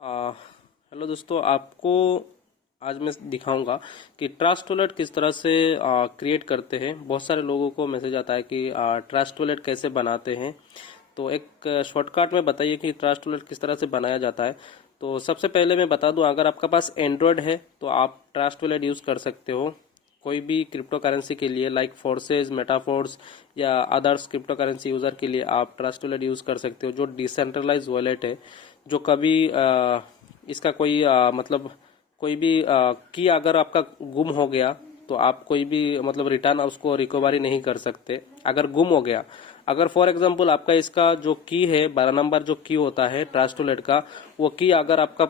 आ, hello दोस्तों, आपको आज मैं दिखाऊंगा कि ट्रस्ट वॉलेट किस तरह से क्रिएट करते हैं। बहुत सारे लोगों को मैसेज आता है कि ट्रस्ट वॉलेट कैसे बनाते हैं। तो एक शॉर्टकट में बताइए कि ट्रस्ट वॉलेट किस तरह से बनाया जाता है। तो सबसे पहले मैं बता दूं, अगर आपका पास एंड्रॉयड है तो आप ट्रस्ट वॉलेट यूज़ कर सकते हो कोई भी क्रिप्टो करेंसी के लिए, लाइक फोर्सेस, मेटाफोर्स या अदर्स क्रिप्टो करेंसी यूज़र के लिए आप ट्रस्ट वॉलेट यूज़ कर सकते हो, जो डिसेंट्रलाइज वॉलेट है, जो कभी इसका कोई मतलब कोई भी की अगर आपका गुम हो गया तो आप कोई भी मतलब रिटर्न उसको रिकवरी नहीं कर सकते अगर गुम हो गया। अगर फॉर एग्जांपल आपका इसका जो की है, 12 नंबर जो की होता है ट्रस्ट वॉलेट का, वो की अगर आपका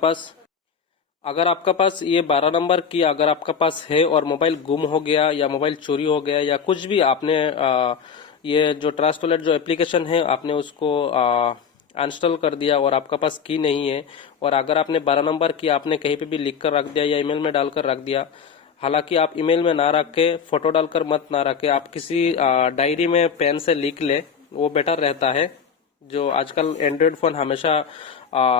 पास ये 12 नंबर की अगर आपका पास है और मोबाइल गुम हो गया या मोबाइल चोरी हो गया या कुछ भी, आपने ये जो ट्रस्ट वॉलेट जो एप्लीकेशन है आपने उसको अनइंस्टॉल कर दिया और आपका पास की नहीं है, और अगर आपने 12 नंबर की आपने कहीं पे भी लिख कर रख दिया या ईमेल में डालकर रख दिया, हालांकि आप ईमेल में ना रख के, फोटो डालकर मत ना रखे, आप किसी डायरी में पेन से लिख ले, वो बेटर रहता है। जो आजकल एंड्रॉयड फोन हमेशा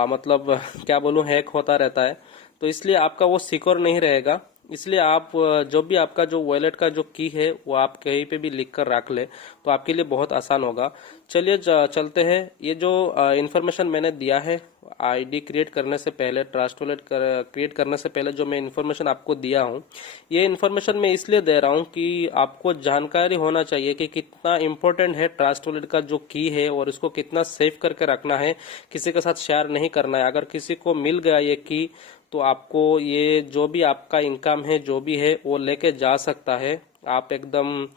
मतलब क्या बोलूं, हैक होता रहता है, तो इसलिए आपका वो सिक्योर नहीं रहेगा। इसलिए आप जो भी आपका जो वॉलेट का जो की है वो आप कहीं पे भी लिख कर रख ले, तो आपके लिए बहुत आसान होगा। चलिए चलते हैं। ये जो इन्फॉर्मेशन मैंने दिया है आईडी क्रिएट करने से पहले, ट्रस्ट वॉलेट क्रिएट करने से पहले जो मैं इन्फॉर्मेशन आपको दिया हूँ, ये इन्फॉर्मेशन मैं इसलिए दे रहा हूँ कि आपको जानकारी होना चाहिए कि कितना इम्पोर्टेंट है ट्रस्ट वॉलेट का जो की है और इसको कितना सेफ करके रखना है, किसी के साथ शेयर नहीं करना है। अगर किसी को मिल गया ये की तो आपको ये जो भी आपका इनकम है जो भी है वो लेके जा सकता है, आप एकदम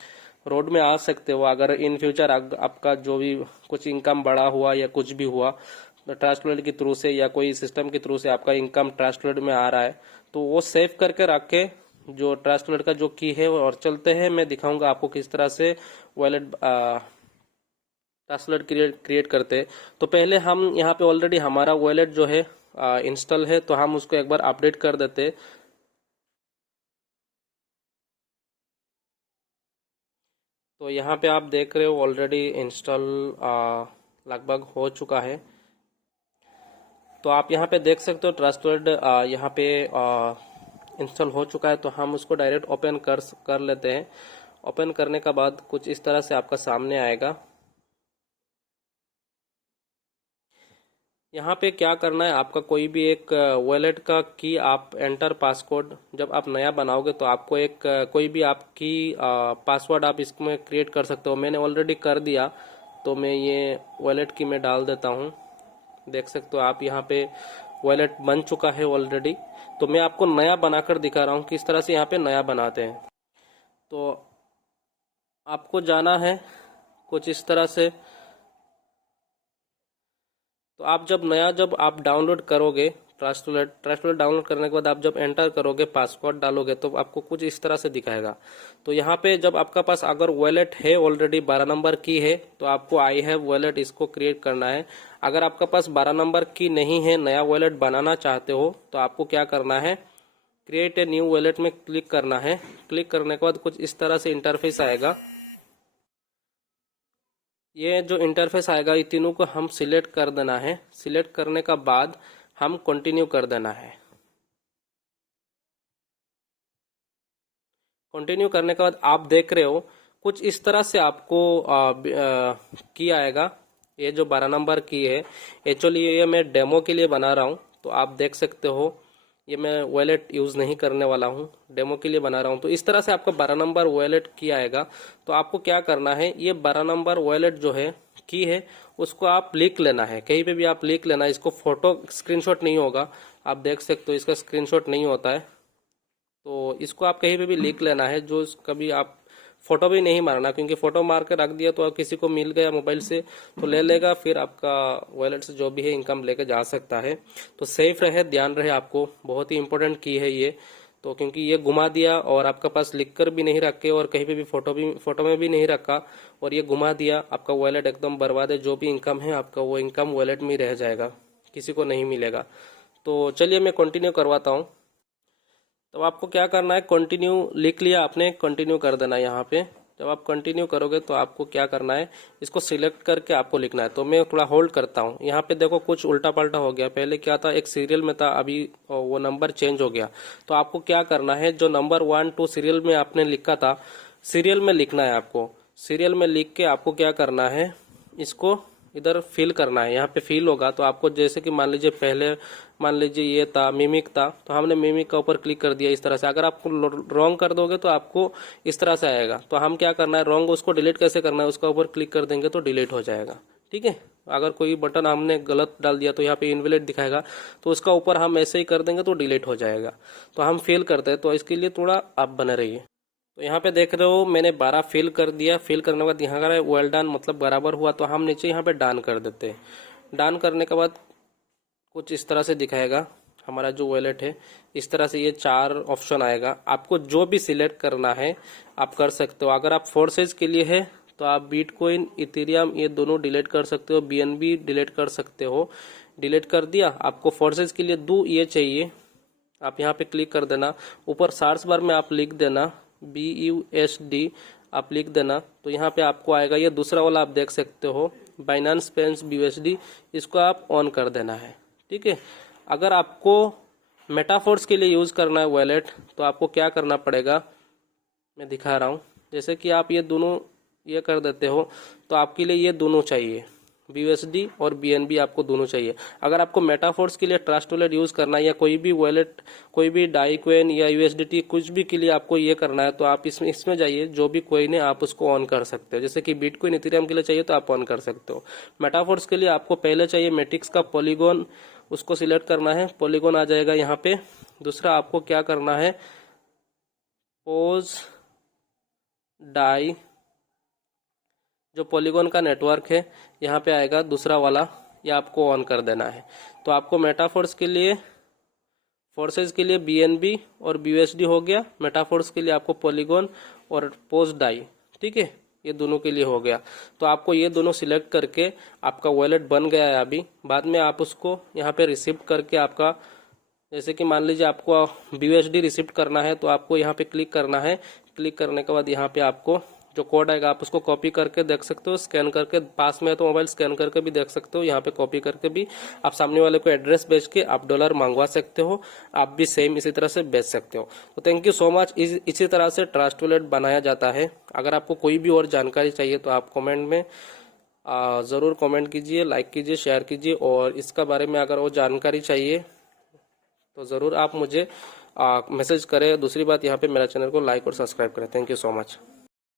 रोड में आ सकते हो। अगर इन फ्यूचर आपका जो भी कुछ इनकम बढ़ा हुआ या कुछ भी हुआ तो ट्रस्ट वॉलेट के थ्रू से या कोई सिस्टम के थ्रू से आपका इनकम ट्रस्ट वॉलेट में आ रहा है, तो वो सेव करके रख के जो ट्रस्ट वॉलेट का जो की है। और चलते हैं, मैं दिखाऊंगा आपको किस तरह से वॉलेट ट्रस्ट वॉलेट क्रिएट करते हैं। तो पहले हम यहाँ पे ऑलरेडी हमारा वॉलेट जो है इंस्टॉल है, तो हम उसको एक बार अपडेट कर देते। तो यहाँ पे आप देख रहे हो ऑलरेडी इंस्टॉल लगभग हो चुका है। तो आप यहाँ पे देख सकते हो ट्रस्ट वॉलेट यहाँ पे इंस्टॉल हो चुका है, तो हम उसको डायरेक्ट ओपन कर लेते हैं। ओपन करने का बाद कुछ इस तरह से आपका सामने आएगा। यहाँ पे क्या करना है, आपका कोई भी एक वॉलेट का की आप एंटर पासकोड जब आप नया बनाओगे तो आपको एक कोई भी आपकी पासवर्ड आप इसमें क्रिएट कर सकते हो। मैंने ऑलरेडी कर दिया, तो मैं ये वॉलेट की मैं डाल देता हूँ। देख सकते हो आप यहाँ पे वॉलेट बन चुका है ऑलरेडी। तो मैं आपको नया बनाकर दिखा रहा हूँ किस तरह से यहाँ पे नया बनाते हैं। तो आपको जाना है कुछ इस तरह से। तो आप जब आप डाउनलोड करोगे ट्रस्ट वॉलेट डाउनलोड करने के बाद आप जब एंटर करोगे, पासवर्ड डालोगे, तो आपको कुछ इस तरह से दिखाएगा। तो यहाँ पे जब आपका पास अगर वॉलेट है ऑलरेडी 12 नंबर की है तो आपको आई हैव वॉलेट इसको क्रिएट करना है। अगर आपका पास 12 नंबर की नहीं है, नया वॉलेट बनाना चाहते हो, तो आपको क्या करना है, क्रिएट ए न्यू वॉलेट में क्लिक करना है। क्लिक करने के बाद कुछ इस तरह से इंटरफेस आएगा। ये जो इंटरफेस आएगा, ये तीनों को हम सिलेक्ट कर देना है। सिलेक्ट करने का बाद हम कंटिन्यू कर देना है। कंटिन्यू करने के बाद आप देख रहे हो कुछ इस तरह से आपको की आएगा। ये जो 12 नंबर की है, एक्चुअली ये मैं डेमो के लिए बना रहा हूँ, तो आप देख सकते हो ये मैं वॉलेट यूज़ नहीं करने वाला हूँ, डेमो के लिए बना रहा हूँ। तो इस तरह से आपका 12 नंबर वॉलेट की आएगा। तो आपको क्या करना है, ये 12 नंबर वॉलेट जो है की है उसको आप लिख लेना है, कहीं पे भी आप लिख लेना है। इसको फोटो स्क्रीनशॉट नहीं होगा, आप देख सकते हो इसका स्क्रीनशॉट नहीं होता है। तो इसको आप कहीं पे भी लिख लेना है, जो कभी आप फोटो भी नहीं मारना, क्योंकि फोटो मार के रख दिया तो किसी को मिल गया मोबाइल से तो ले लेगा, फिर आपका वॉलेट से जो भी है इनकम लेके जा सकता है। तो सेफ रहे, ध्यान रहे, आपको बहुत ही इंपॉर्टेंट की है ये। तो क्योंकि ये घुमा दिया और आपका पास लिख कर भी नहीं रखे और कहीं पे भी फोटो में भी नहीं रखा और ये घुमा दिया, आपका वॉलेट एकदम बर्बाद है। जो भी इनकम है आपका वो इनकम वॉलेट में ही रह जाएगा, किसी को नहीं मिलेगा। तो चलिए मैं कंटिन्यू करवाता हूँ। तो आपको क्या करना है, कंटिन्यू लिख लिया आपने, कंटिन्यू कर देना है यहाँ पे। जब आप कंटिन्यू करोगे तो आपको क्या करना है, इसको सिलेक्ट करके आपको लिखना है। तो मैं थोड़ा होल्ड करता हूँ। यहाँ पे देखो कुछ उल्टा पल्टा हो गया, पहले क्या था एक सीरियल में था, अभी वो नंबर चेंज हो गया। तो आपको क्या करना है, जो नंबर 1 2 सीरियल में आपने लिखा था, सीरियल में लिखना है आपको। सीरियल में लिख के आपको क्या करना है, इसको इधर फिल करना है। यहाँ पे फिल होगा तो आपको जैसे कि मान लीजिए पहले मान लीजिए ये था मिमिक था, तो हमने मिमिक का ऊपर क्लिक कर दिया इस तरह से। अगर आप रॉन्ग कर दोगे तो आपको इस तरह से आएगा। तो हम क्या करना है, रॉन्ग उसको डिलीट कैसे करना है, उसका ऊपर क्लिक कर देंगे तो डिलीट हो जाएगा। ठीक है, अगर कोई बटन हमने गलत डाल दिया तो यहाँ पे इनवैलिड दिखाएगा, तो उसका ऊपर हम ऐसे ही कर देंगे तो डिलीट हो जाएगा। तो हम फेल करते हैं, तो इसके लिए थोड़ा आप बने रहिए। तो यहाँ पे देख रहे हो मैंने 12 फिल कर दिया। फिल करने के बाद यहाँ का वेल डन मतलब बराबर हुआ, तो हम नीचे यहाँ पे डन कर देते हैं। डन करने के बाद कुछ इस तरह से दिखाएगा हमारा जो वॉलेट है। इस तरह से ये 4 ऑप्शन आएगा। आपको जो भी सिलेक्ट करना है आप कर सकते हो। अगर आप फोर्सेज के लिए है तो आप बिटकॉइन, इथेरियम ये दोनों डिलीट कर सकते हो, BNB डिलीट कर सकते हो। डिलीट कर दिया। आपको फोर्सेज के लिए दो ये चाहिए, आप यहाँ पे क्लिक कर देना। ऊपर सर्च बार में आप लिख देना BUSD, आप लिख देना। तो यहाँ पे आपको आएगा ये दूसरा वाला, आप देख सकते हो बाइनेंस पेंस BUSD, इसको आप ऑन कर देना है। ठीक है, अगर आपको मेटाफोर्स के लिए यूज़ करना है वॉलेट तो आपको क्या करना पड़ेगा, मैं दिखा रहा हूँ। जैसे कि आप ये दोनों ये कर देते हो तो आपके लिए ये दोनों चाहिए, BUSD और BNB आपको दोनों चाहिए। अगर आपको मेटाफोर्स के लिए ट्रस्ट वॉलेट यूज़ करना है या कोई भी वॉलेट, कोई भी डाईकॉइन या USDT कुछ भी के लिए आपको ये करना है, तो आप इसमें जाइए, जो भी कॉइन है आप उसको ऑन कर सकते हो। जैसे कि बिटकॉइन, इथेरियम के लिए चाहिए तो आप ऑन कर सकते हो। मेटाफोर्स के लिए आपको पहले चाहिए मैट्रिक्स का पॉलीगॉन, उसको सिलेक्ट करना है, पॉलीगॉन आ जाएगा यहाँ पे। दूसरा आपको क्या करना है, पोज डाई, जो पॉलीगॉन का नेटवर्क है यहाँ पे आएगा दूसरा वाला, ये आपको ऑन कर देना है। तो आपको मेटाफोर्स के लिए, फोर्सेज के लिए BNB और BUSD हो गया, मेटाफोर्स के लिए आपको पॉलीगॉन और पोस्ट डाई। ठीक है, ये दोनों के लिए हो गया। तो आपको ये दोनों सिलेक्ट करके आपका वॉलेट बन गया है। अभी बाद में आप उसको यहाँ पे रिसिप्ट करके आपका, जैसे कि मान लीजिए आपको BUSD रिसिप्ट करना है तो आपको यहाँ पे क्लिक करना है। क्लिक करने के बाद यहाँ पे आपको जो कोड आएगा आप उसको कॉपी करके देख सकते हो, स्कैन करके, पास में है तो मोबाइल स्कैन करके भी देख सकते हो। यहाँ पे कॉपी करके भी आप सामने वाले को एड्रेस भेज के आप डॉलर मंगवा सकते हो। आप भी सेम इसी तरह से बेच सकते हो। तो थैंक यू सो मच। इसी तरह से ट्रस्ट वॉलेट बनाया जाता है। अगर आपको कोई भी और जानकारी चाहिए तो आप कमेंट में ज़रूर कमेंट कीजिए, लाइक कीजिए, शेयर कीजिए। और इसका बारे में अगर और जानकारी चाहिए तो ज़रूर आप मुझे मैसेज करें। दूसरी बात, यहाँ पे मेरा चैनल को लाइक और सब्सक्राइब करें। Thank you so much.